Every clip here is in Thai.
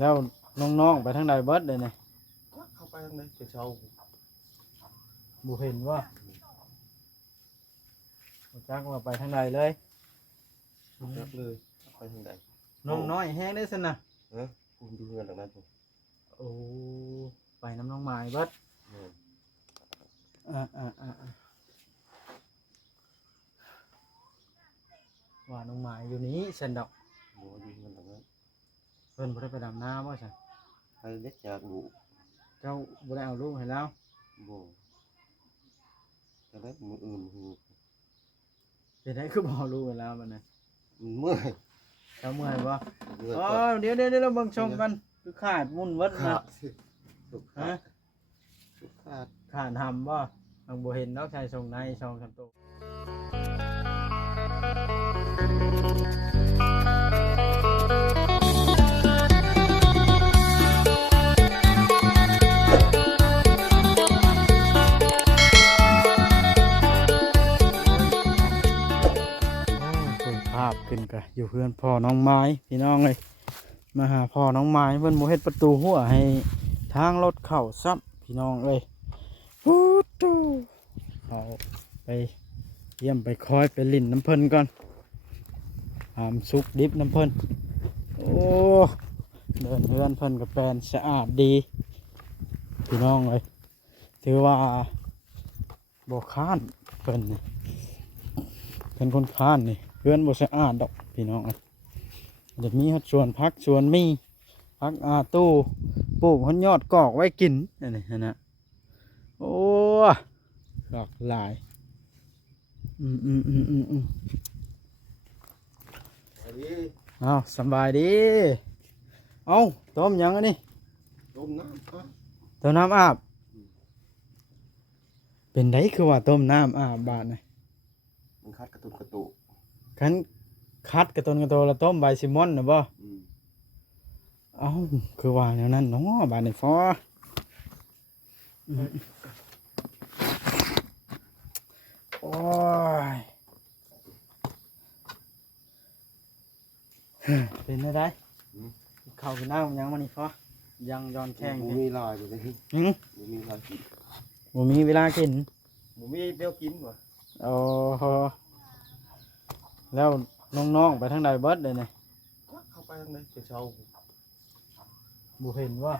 แล้วน้องๆไปทางใดเบิดเลยเนี่ยเข้าไปทางไหนไปเช่าบุเห็นว่าจักว่าไปทางใดเลย จักเลยไปทางใดน้องน้อยแห้งได้สินะผมดูเงินหลังนั้นผม โอ้ไปน้ำน้องไม้เบิดว่าน้องไม้อยู่นี้เซนดอกโอ้ดูเงินหลังนั้นเพิ่นบ่ได้ไปดำน้ำบ่ใช่ไปเล็กจากดูเจ้าบ่ได้เอาลูกให้แล้วบ่แต่แล้วมืออื่นคือเป็นได้คือบ่เอาลูกให้แล้วบัดนี้เมื่อยเจ้าเมื่อยบ่เมื่อยอ๋อเดี๋ยวเราเบิ่งชมกันคือขาดมุ่นเบิดนะสุขขาดสุขขาดขาดหำบ่บางบ่เห็นดอกชายทรงในช่องกันโตภาพขึ้นกะอยู่เพื่อนพ่อน้องไม้พี่น้องเลยมาหาพ่อน้องไม้เพิ่นบ่เฮ็ดประตูหัวให้ทางรถเข้าซ้ำพี่น้องเอ้ยฮู้ตูเขาไปเยี่ยมไปคอยไปลิ้นน้ำเพิ่นก่อนหามซุกดิบน้ำเพิ่นโอ้เดินเพื่อนเพิ่นกับแปลนสะอาดดีพี่น้องเลยถือว่าบ่ค้านเพิ่นนี่เป็นคนค้านนี่เพื่อนบ่สะอาดดอกพี่น้องเดี๋ยวมีสวนพักสวนมีพักตู้ปลูกหยอดกอกไว้กินนี่นะโอ้หลากหลายเอาสบายดีเอาต้มยังอันนี้ต้มน้ำต้มน้ำอาบเป็นไดคือว่าต้มน้ำอาบบาดนี่มันคัดกระตุกคันคัดกระตุนกระโตละต้มใบซิมอนนะบ่เอ้าคือว่าอย่างนั้นเนาะบาดนี่ฟอโอ้ยเป็นได้เข้ากินน้ำยังมันนี่ฟอยังย้อนแข้งมีลายอยู่เลยมีลายกินบ่มีเวลากินมีเดี๋ยวกินวะโอ้แล้วน้องๆไปทางใดเบิดเลยเนี่ยเข้าไปทางไหนไปเช่าบุเห็นว่า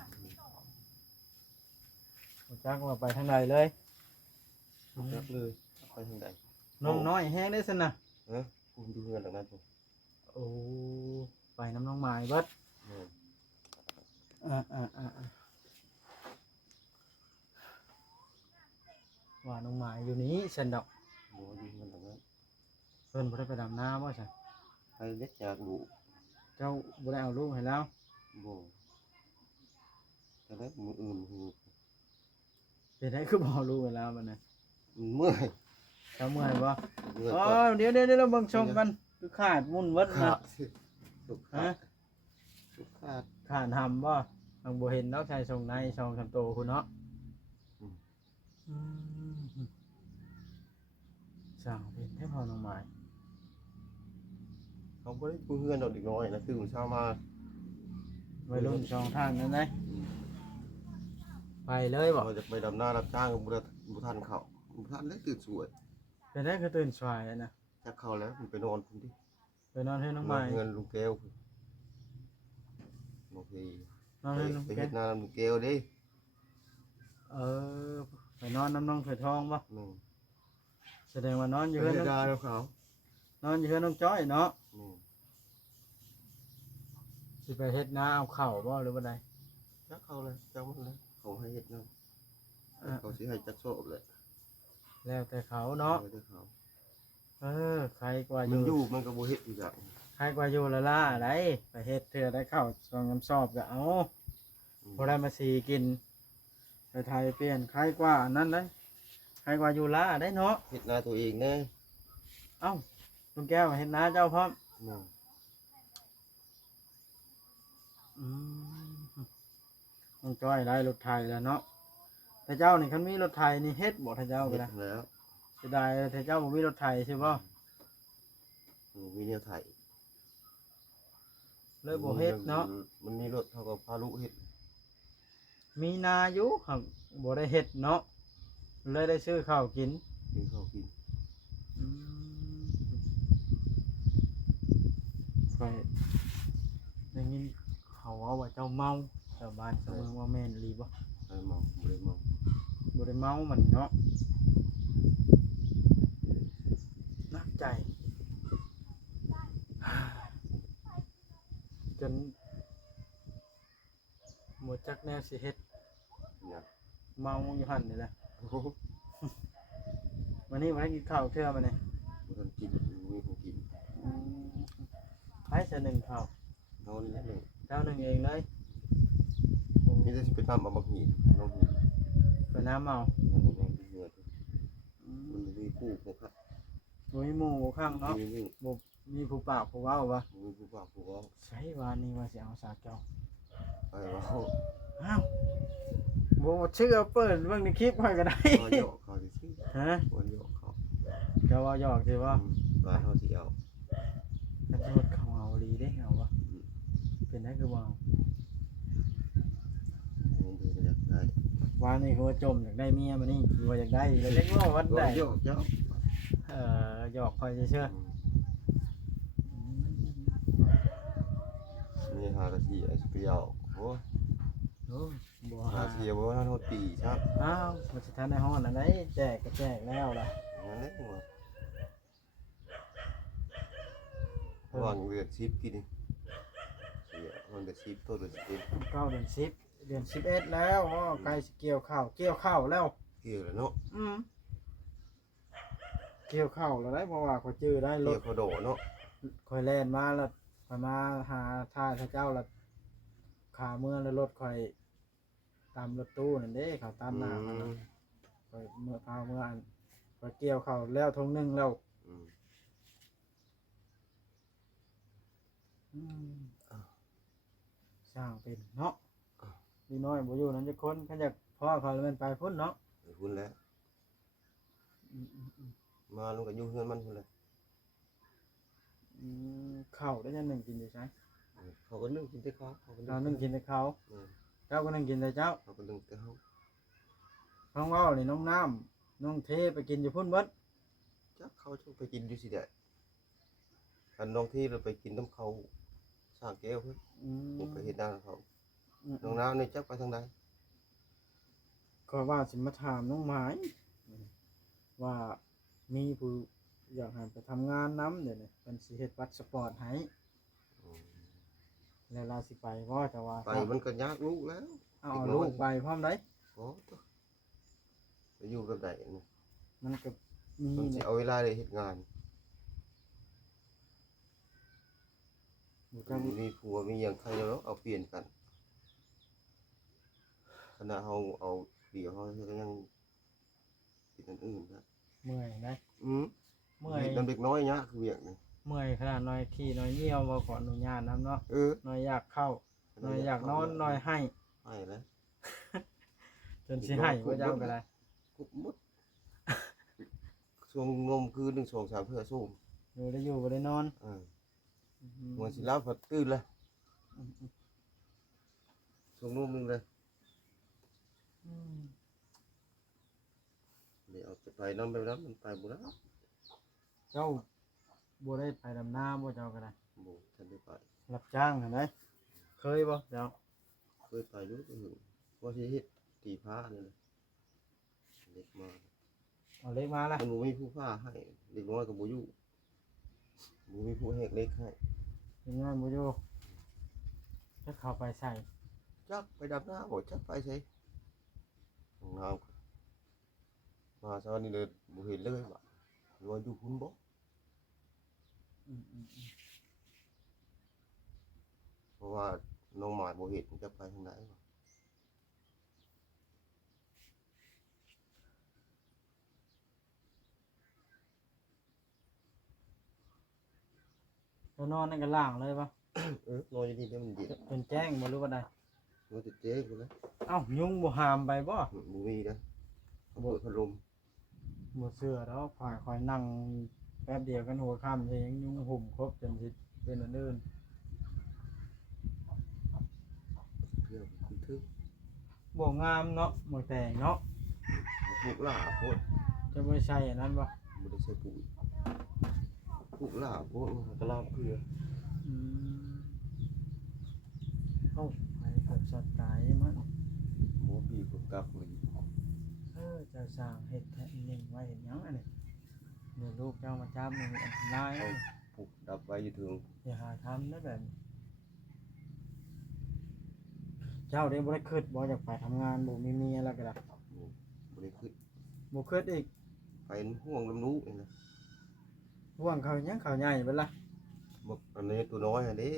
จักว่าไปทางใดเลยจักเลยไปทางใดน้องน้อยแห้งได้สินะผมดูเงินหลังนั้นผมโอ้ไปน้ำน้องไม้เบิดว่าน้องไม้อยู่นี้เซนดอกโอ้ดูเงินหลังนั้นเพิ่นบ่ได้ไปดำน้ำบ่ใช่ไปเล็กจากดูเจ้าบ่ได้เอาลูกให้แล้วบ่แต่แล้วมืออื่นคือเป็นได้คือบ่เอาลูกให้แล้วบัดนี้เมื่อยเจ้าเมื่อยบ่อ๋อเดี๋ยวเราเบิ่งชมกันคือขาดมุ่นเบิดนะสุขขาดสุขขาดขาดหำบ่บางบ่เห็นดอกชายทรงในช่องกันโตคุณเนาะสั่งเป็นให้พอน้องไม้เขาไม่ได้พูดเพื่อนดอกเด็กน้อยนะคือผมเช้ามาวัยรุ่นช่องทางนั้นได้ไปเลยบอกจะไปดำหน้ารับจ้างกับบุทันเขาบุทันเล็กตื่นสวยเป็นได้คือตื่นสายนะจากเขาแล้วมันไปนอนคุณที่ไปนอนให้น้องไม้เงินลุงแก้วโอเคนอนให้ลุงแก้วลุงแก้วดิไปนอนน้ำน้องเผือทองป่ะแสดงว่านอนอยู่เพื่อนน้องเขานอนอยู่เพื่อนน้องจ้อยเนาะสิไปเฮ็ดนาเอาเข่าบ่หรือว่าใดจักเขาเลยจักมันเลยเขาให้เฮ็ดนั่นเขาสิให้จักโซ่เลยแล้วแต่เขาเนาะใครกว่าอยู่มันก็บ่เฮ็ดอีกอย่างใครกว่าอยู่ละล่าได้ไปเฮ็ดเถื่อได้เข้าซองน้ำซอบก็เอาพอได้มาสีกินไปไทยเปลี่ยนใครกว่านั่นได้ใครกว่าอยู่ล่าได้เนาะเฮ็ดนาตัวเองแน่เอ้าลุงแก้วเฮ็ดนาเจ้าพร้อมน้องจ้อยได้รถไถแล้วเนาะแต่เจ้านี่คันมีรถไถนี่เฮ็ดบ่ถ้าเจ้าก็ได้แล้วจะได้แต่เจ้าบ่มีรถไถใช่ป่ะมีเนี่ยไถร เลยบ่เฮ็ดเนาะ มันมีรถเขาก็พาลูกเฮ็ด มีนาอยู่ครับบ่ได้เฮ็ดเนาะเลยได้ซื้อข้าวกิน กินข้าวกิน อืมไปได้ยินเขาว่าเจ้าเมาชาวบ้านชาวเมืองว่าแม่นอีหลีบ่ ไอ้เมาบ่ได้เมา บ่ได้เมามันเนาะนักใจ จนหมดจักแนวสิเฮ็ด เนี่ย เมาอยู่หั่นนี่แหละ โอ้โห วันนี้บ่ได้กินข้าวเทื่อมานี่ บ่ทันกินมีผู้กิน ให้ซะหนึ่งข้าว เฮานี่แหละหนึ่ง เจ้าหนึ่งเองเลย มีแต่สิไปทำเอาบักหีน้องหี ไปน้ำเมา นั่นน้องเหนื่อยมันมีผู้บ่ครับ บ่มีหมู่บ่ข้างเนาะ มีนี่ บ่มีผู้ปากผู้เว้าว่า มีผู้ว่าผู้เว้า ใช่ว่านี่ว่าสิเอาสากเจ้า ไอ้เว้า อ้าวบ่เชื่อเปิดเบิ่งในคลิปค่อยก็ได้ เขาหยอกเขาสิ ฮะ วันหยอกเขา ก็ว่าหยอกสิว่า ว่าเฮาสิเอา กระโดดเขาเอาดีเด้เอาวะเป็นได้คือว่าเอา เงินเดือนก็อยากได้ ว่านี่คือว่าจมอยากได้เมียมานี่คือว่าอยากได้แล้วเด็กว่าวันใด ว่าหยอกเจ้า หยอกค่อยเชื่อ นี่หานาทีไอ้สิไปเอาโอ้ย โอ้บ่ หา หา เทียบ่ทันฮอดปีครับ อ้าวมันสิทันได้ฮ้อนอันใดแจกก็แจกแล้วล่ะ นั่นแหละว่าระหว่างเดือน10กินเสียมันจะ10ตัวเดือน11 9เดือน10เดือน11แล้วอ๋อใกล้สิเกี่ยวข้าวแล้ว เกี่ยวแล้วเนาะ เกี่ยวข้าวแล้วได้เพราะว่าเขาจื้อได้ร เกี่ย ถ วเขาโดเนาะ ข่อยแล่นมาแล้วข่อยมาหาท่าพระเจ้าแล้วขาเมืองแล้วรถข่อยตามรถตู้นั่นเด้เขาตามหน้ามาแล้วข่อยเมื่อพาเมื่ออันข่อยเกี่ยวข้าวแล้วทงหนึงแล้ว อืม สร้างเป็นเนาะดีน้อยบ่อยู่นั้นจะคนเขาอยากพ่อเขาแล้วมันไปพุ่นเนาะ ไปพุ่นแล้วมาลงก็อยู่เฮือนมันพุ่นแหละ ข้าวได้จังหนึ่งกินอยู่ใช่ เขาก็นึ่งกินแต่เขาเขาก็ เรานึ่งกินแต่เขา เออ เจ้าก็นึ่งกินแต่เจ้า เขาก็นึ่งแต่เขา น้องเว้านี่น้องน้ำน้องเทไปกินอยู่พุ่นเบิด จักเขาชอบไปกินอยู่สิได้คันน้องที่เราไปกินน้ำเขาสร้างแก้วเพิ่นผมไปเฮ็ดหน้าเขาน้องน้ำนี่จักไปทางใด ก็ว่าสิมาถามน้องไม้ว่ามีผู้อยากให้ไปทำงานน้ำเดี๋ยวนี้เป็นสิเฮ็ดพาสปอร์ตให้แล้วเราสิไปบ่จะว่า ไปมันก็ยากลูกแล้ว เอาลูกไปพร้อมได้ โอ้ตัวไปอยู่แบบไหนนี่ มันก็มี มันสิเอาเวลาได้เฮ็ดงาน อยู่ มั จัง นมีผัวมีหยังใครแล้วเอาเปลี่ยนกันขณะเฮาเอาเดี๋ยวเฮาก็ยังกินอันอื่นนะ เมื่อยได้ เมื่อยมันเด็กน้อยยะคือเวียกนี่ เมื่อยขนาดน้อยขี้น้อยเหี่ยวบ่ขออนุญาตนำเนาะ เออ น้อยอยากเข้าน้อยอยากนอนน้อยให้ ให้แล้ว จนสิให้บ่เจ้าก็ได้ กุบหมดช่วงงมคืน1 2 3เพื่อสู้ อยู่ได้อยู่บ่ได้นอน มันสิรับพัดตื่นเลยช่วงนุ่มนึงเลยเดี๋ยวเอาจะไปนำไปแล้วมันไปบ่แล้ว เจ้าบ่ได้ไปดำนาบ่เจ้าก็ได้ บ่ทันได้ไป รับจ้างหั่นได้เคยบ่เจ้า เคยไปอยู่แต่หึงว่าสิเฮ็ดตีผ้านี่นะเด็กมา เอาเล็กมาล่ะ มันบ่มีผู้ผ้าให้เด็กน้อยก็บ่อยู่บ่มีผู้แหกเล็กให้ เป็นไงบ่อยู่จะเข้าไปใส่ จักไปดับหน้าบ่จักไปใส่ห้องน้ำมาซะนี่เลยบ่เห็นเลยว่าหรือว่าอยู่พุ่นบ่ อืม เพราะว่าน้องหมายบ่เห็นจักไปทางไหนวะ แล้วนอนนั่นก็ล่างเลยป่ะ นอนอยู่นี่เดี๋ยวมันเย็น เป็นแจ้งบ่รู้ว่าใด มันจะเจ๊กูแล้ว เอ้ายุงบ่หามไปบ่ บ่มีนะเขาเปิดพัดลม บ่เชื่อดอกคอยนั่งแป๊บเดียวกันหัวค่ำสิยังยุงหุ่มครบจนสิเป็นอันอื่น ดี๋ยวมันทึก บ่งามเนาะหมวกแดงเนาะ ปลูกหลาโพด จะบ่ใช่อันนั้นบ่ บ่ได้ใส่ปุ๋ยปลูกหลาโพดมันก็ลามเกลือ อืมเอ้าไปกับสัตว์ตายมัน หมอปีกกับเลย เจ้าสร้างเฮ็ดแท้อีหยังไว้เฮ็ดหยังอันนี้เดี๋ยวลูกเจ้ามาจับมันอันตราย เอาปลูกดับไว้อยู่ถึง อย่าหาทำนะแบบนี้เจ้าได้บ่ได้คิดบ่อยากไปทำงานบ่มีเมียแล้วก็ล่ะ บ่ได้ขึ้น บ่คิดอีก ไปห่วงลำนู้เองนะ ห่วงเขาหยังเขาใหญ่เบิดล่ะ บ่อันนี้ตัวน้อยอันนี้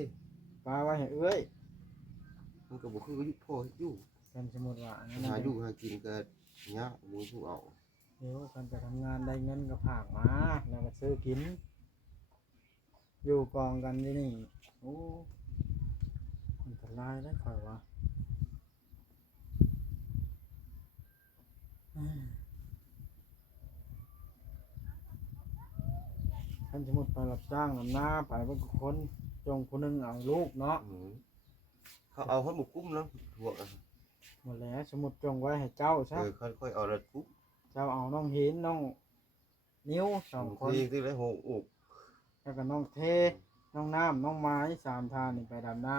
ปลาไว้ให้เอ้ย มันก็บ่คืออายุพ่ออยู่ กันสมมุติว่าอันนั้น หาอยู่หากินก็ยากมือผู้เอา เดี๋ยวกันไปทำงานได้เงินก็ฝากมาแล้วก็ซื้อกิน อยู่กองกันที่นี่โอ้อันตรายได้ข่อยว่าท่านสมมุติไปรับจ้างนำหน้าไปบางคนจงคนหนึงเอาลูกเนาะ เขาเอาให้หมูกุ้มเนาะถั่วกัน หมดแล้วสมมุติจงไว้ให้เจ้าซะ ค่อยๆเอาละกุ้ม เจ้าเอาน้องเห็นน้องนิ้วสองคน ที่ได้6อก แล้วก็น้องเทน้องน้ำน้องไม้สามทานนี่ไปดำนา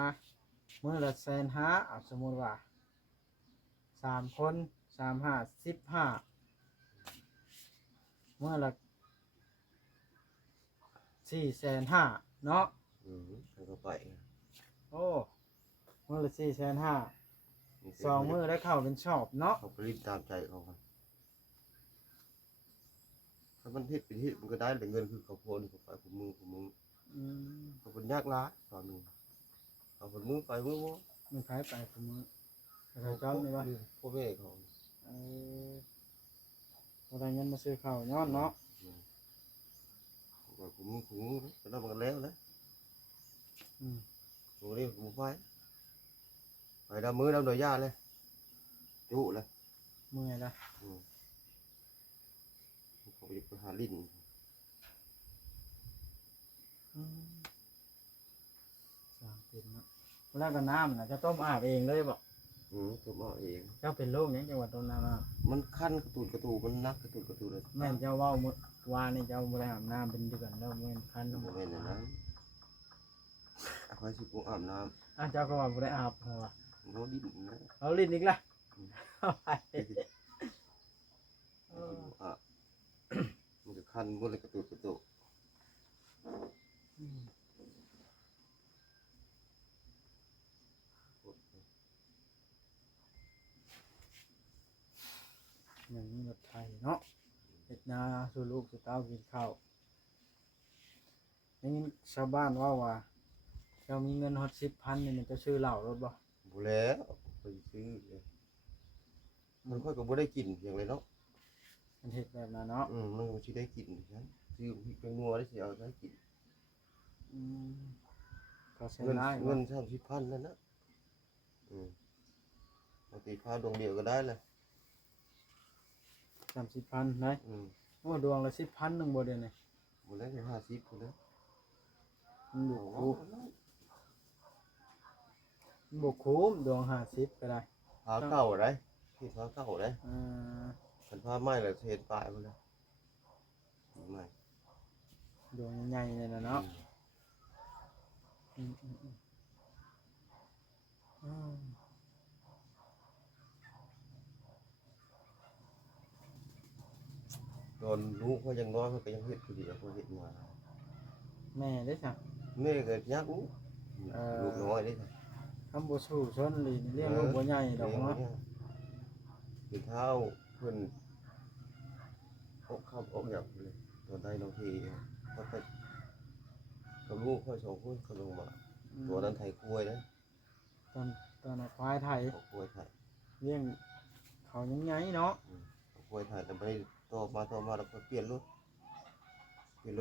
มื้อละ150,000เอาสมมุติว่า3คน15,000มื้อละ450,000เนาะ แล้วก็ไป โอ้มื้อละ450,000 2มื้อได้เข้าเป็นชอบเนาะ เขาไปรีบตามใจเขาครับถ้ามันเฮ็ดเป็นเฮ็ดมันก็ได้แต่เงินคือเขาโพนเขาไปผมมือ อืม เขาเป็นยากล้าตอนนึงเอาผมมือไปมือบ่ มันขายไปคุมื้อเขาเจ้านี่ว่า พ่อแม่เขา บ่ได้เงินมาซื้อข้าวย้อนเนาะ ก็ผมก็ได้มันแล้วนะ อืม โอ้นี่ผมไปดำมือดำดอยยาเลยจุเลย เมื่อยละ เขาไปหาลิ้น อืมสร้างเป็นเนาะเวลาก็น้ำน่ะจะต้มอาบเองเลยบ่ ผมเอาเอง เจ้าเป็นโรคหยังจังหวัดต้นน้ำอาบ มันคันกระตูมันนักกระตูเลย แม่นเจ้าเว้ามื้อวานนี่เจ้าบ่ได้อาบน้ำเป็นเดือนแล้วแม่นคัน โมเมนต์นั้นเอาไปสิกูอาบน้ เจ้าก็ว่าบ่ได้อาบหัว ำโน้ดิ้นนะ เอาลิ้นอีกล่ะเอาไป อาบมันจะคันบนเลยกระตู อืมอย่างนี้รถไทยเนาะเฮ็ดนาสู่ลูกสู่เต้ากินข้าวนี่ชาวบ้านว่าเจ้ามีเงินฮอด10,000นี่มันจะซื้อเหล้ารถบ่ บุแล้วไปซื้อเลยมันค่อยก็บ่ได้กินอย่างไรเนาะ มันเฮ็ดแบบนั้นเนาะ มันก็สิได้กินฉันซื้อพริกแกงนัวได้สิเอาได้กิน อืมก็ใช้ เงิน ได้ เงิน30,000นั่นนะปกติพาดวงเดียวก็ได้เลย 30,000ได้ โอ้ดวงละ10,000นึงบ่เดือนนี่ บุแล้วจะ50บุแล้ว มันบ่คุ้มมันบ่คุ้มดวง50ก็ได้ พาเก่าได้ที่พาเก่าได้ อ่า คันพาไม้แล้วเห็นปลายบุแล้วไม่ ดวงใหญ่ๆเลยนะเนาะอืมตอนลูกเขายังน้อยเขาก็ยังเฮ็ดอยู่ดีเขาเฮ็ดมา แม่ได้สั่ง แม่ก็ยากลูกลูกน้อยได้ คำบ่สู้ชนลีนี่เลี้ยงลูกบ่ใหญ่ดอกเนาะ คือเท้าเพิ่นออกอย่างเลยตอนได้น้องทีเขาไปกับลูกค่อย2คนเขาลงมาตัวนั้นไถกล้วยนะ ตอนน่ะควายไทย กล้วยไถ เลี้ยงเขายังไงเนาะ กล้วยไถแต่ไปต่อมาแล้วก็เปลี่ยนร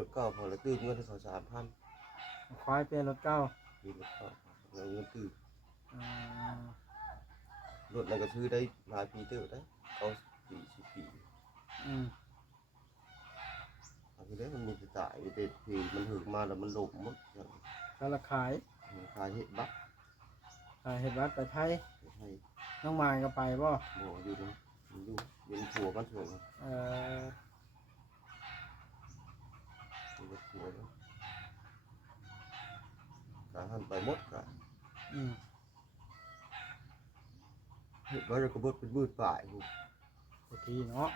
ถเก่าพอแล้วตื้มเงินให้เขา3,000 ควายเป็นรถเก่า มีรถเก่าแล้วเงินตื้ม อ่าร ถอะไรก็ซื้อได้หลายปีเติบได้เขาปี10 ปี อืม เอาไปได้มันมีแต่จ่ายแต่ที่มันถึงมาแล้วมันหลบหมด ก็ละขาย ขายเห็ดบัก เฮ็ดวัดไปไทย ให้ น้องมายก็ไปบ่ หมออยู่ตรงอยู่เป็นผัวกันส่วน เออ เป็นผัวกันกะหันไปหมดกะ อืม เฮ็ดไว้แล้วก็เบิดเป็นมืดป่ายพุ่น โอเคเนาะ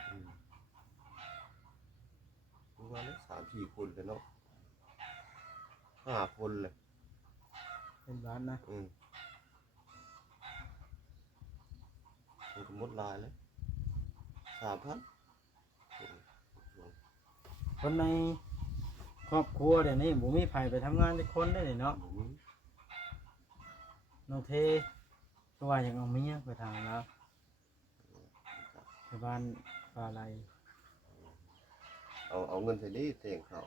ประมาณนั้น3-4 คนเลยเนาะ5 คนเลย เป็นบ้านนะ มันก็หมดลายแล้ว3,000 คนในครอบครัวเดี๋ยวนี้บ่มีไผไปทำงานจักคนได้นี่เนาะน้องเทก็ว่าอยากเอาเมียไปทางแล้วไปบ้านปลาไหล เอาเงินใส่นี่แต่งเขา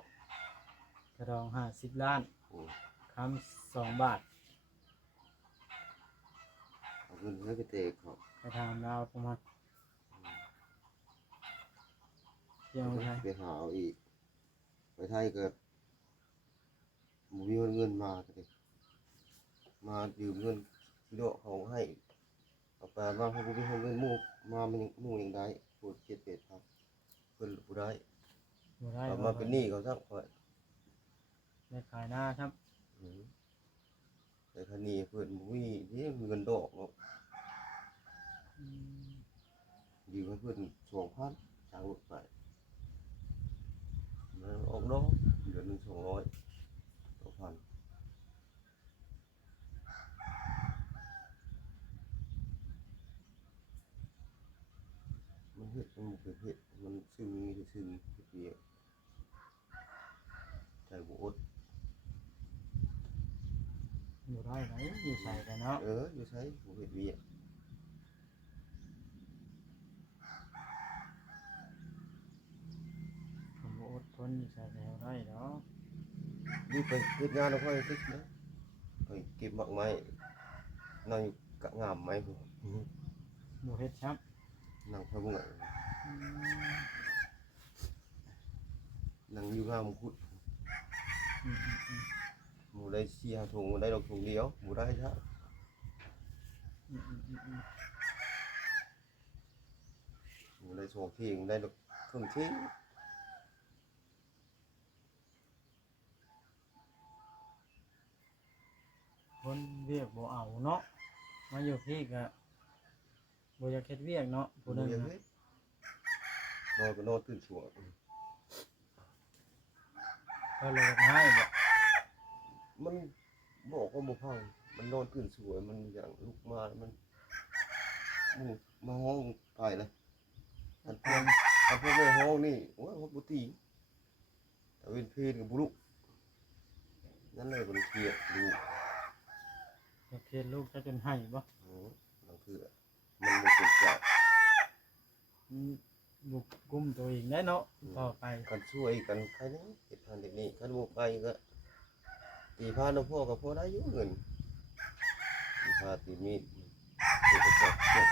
กระดอง50 ล้าน อืม คำ2 บาท เอาเงินให้ไปแต่งเขา ไปทางลาวประมาณเที่ยวไทย ไปหาเอาอีกไปไทยก็บ่มีเงินมาก็ดิมายืมเงินโดะเขาให้เอาไปมาเขาบ่มีเงินหมู่มามันยังหมู่ยังได้ปวด7-8 ครับเพิ่นบ่ได้ บ่ได้ เอามาเป็นหนี้เขาซักข่อย ได้ขายหน้าครับ แต่คันนี้เพิ่นบ่มีที่เงินดอกเนาะยืมให้เพิ่น 2,000 ทางรถไปมันออกดอกเดือนหนึง200 2,000มันเฮ็ดมันบ่เคยเฮ็ดมันซึ้งมีแต่ซึ้งเฮ็ดเวียกใจบ่อด อยู่ได้ไหนอยู่ใส่กันเนาะ อยู่ไสบ่เฮ็ดเวียก ผมบ่อดทนอยู่ใส่แล้วได้เนาะ นี่ไปเฮ็ดงานแล้วค่อยเฮ็ดนะไปเก็บหมากไม้นั่งอยู่กะงามไม้พุ่น บ่เฮ็ดครับ นั่งพะเมื่อยนั่งอยู่งามคุด อืม หมูได้4-5 ถุงได้ดอกถุงเดียวหมูได้ซะ อืม หมูได้2เข่งได้ดอกครึ่งเข่ง คนเวียกบ่เอาเนาะมาอยู่พี่ก็บ่อยากเฮ็ดเวียกเนาะผู้หนึง อย่าง น่ะ นี้นอนก็นอนตื่นสวย ก็เลยให้บ่ มันบอกว่าบ่พังมันนอนตื่นสวยมันอย่างลุกมามันมาห้องไปเลยอันพวกแม่ห้องนี่โอ้ยบ่ตีแต่เป็นเพลกับบุรุษนั่นเลยมันเครียดดู อยากเฮ็ดลูกจะจนให้บ่ บางเทื่อมันบ่ติดใจ อืมบุกกุมตัวเองได้เนาะต่อไป กันช่วยกันใครนี่เฮ็ดทานเด็กนี่คันบ่ไปก็ตีพาน้องพ่อกับพ่อได้อยู่เงินตีพาตีมีดตีกระจกเจ็บ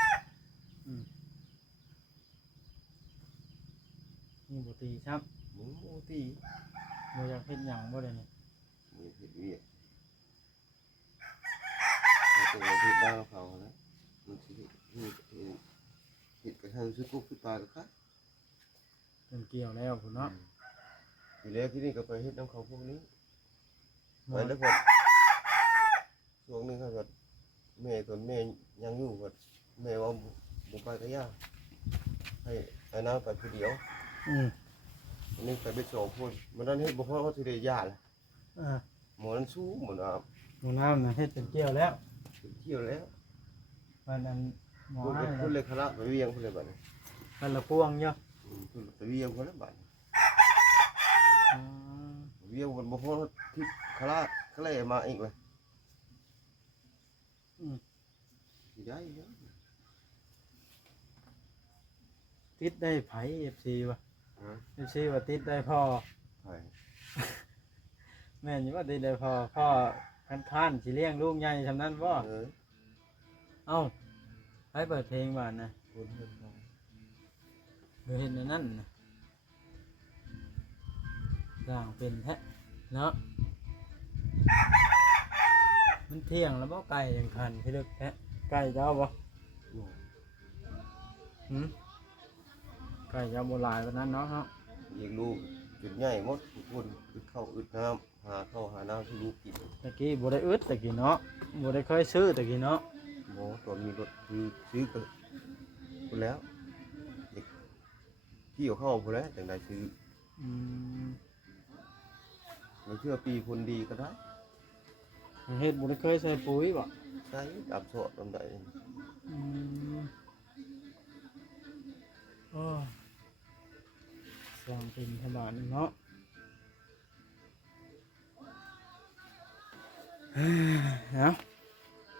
นี่บ่ตีครับ มึงบ่ตี บ่อยากเฮ็ดหยังบ่ได้นี่ มึงเฮ็ดเวียกถ้าตัวเฮ็ดได้เขานะมันสิเฮ็ดกระทั่งสุดกุ๊กสุดตายก็ค่ะ เป็นเกี่ยวแล้วพุ่นเนาะ ทีแรกที่นี่ก็ไปเฮ็ดน้ำเขาพวกนี้ หม ไป ด แล้วก็ช่วงหนึงเขาก็แม่ตอนแม่ยังอยู่ก็แม่ว่าบ่ไปก็ยากให้น้าไปผู้เดียว อืม อันนี้ไปเป็น2คนมันนั้นเฮ็ดบ่พอเขาสิได้ยาล่ะ อ่า หมอนั้นสู้หมอน้ำ หมู่น้ำน่ะเฮ็ดเป็นเกี่ยวแล้ว เที่ยวแล้ว วันนั้นหมอ คน ให้ คนเลยคณะไปเวียงคนเลยบัดนี้ กันละพวงเนาะ คนไปเวียงคนละบัดนี้ อ๋อ เวียงมันบ่พอที่คณะก็เลยมาอีกเลย อืม สิได้เนาะ ติดได้ไผ FC ว่ะ ฮะ FC ว่าติดได้พ่อ ใช่ แม่นอยู่ว่าติดได้พ่อค้านสิเลี้ยงลูกใหญ่ซำนั้นบ่ เอ้าไปเปิดเพลงบ้านนะ คนเฮ็ดได้ เดี๋ยวเห็นในนั้นนะย่างเป็นแท้เนาะ มันเที่ยงแล้วบ่ไก่ยังคันพี่ลึกแท้ไก่เจ้าบ่ บ่ หืมไก่เจ้าบ่หลายปานนั้นเนาะเนาะ เลี้ยงลูกจุดใหญ่หมดทุกคนอึดข้าวอึดน้ำหาข้าวหาน้ำให้ลูกกิน ตะกี้บ่ได้อึดตะกี้เนาะบ่ได้เคยซื้อตะกี้เนาะ หมอตอนมีรถซื้อกันคนแล้วเด็กเกี่ยวข้าวคนแล้วจังได้ซื้อ อืม เราเชื่อปีคนดีก็ได้ เฮ็ดบ่ได้เคยใส่ปุ๋ยบ่ ใช้ตามโสดตามใด อืมโอ้สร้างเป็นขนาดนี้เนาะเอ้า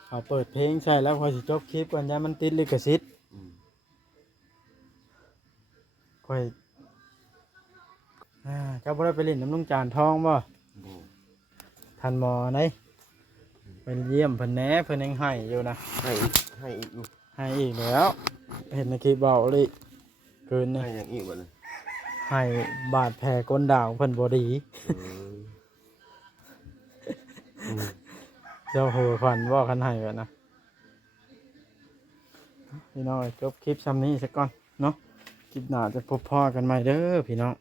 เอาเปิดเพลงใส่แล้วพอสิจบคลิปก่อนอย่ามันติดลิขสิทธิ์ อืม ค่อยเจ้าบ่ได้ไปเล่นน้ำลุงจานทองบ่ บ่ ทันหมอไหนไปเยี่ยมเพิ่นแหน่เพิ่นยังให้อยู่นะ ให้อีกอยู่ ให้อีกแล้วเห็นในคลิปเบาเลยเกินนี่ ให้อย่างอีกวันนึง ให้บาดแผลก้นด่างเพิ่นบ่ดี เจ้าหัวขวัญว่าคันให้กันนะพี่น้องจบคลิปซ้ำนี้สักก่อนเนาะคลิปหน้าจะพบพ่อกันใหม่เด้อพี่น้อง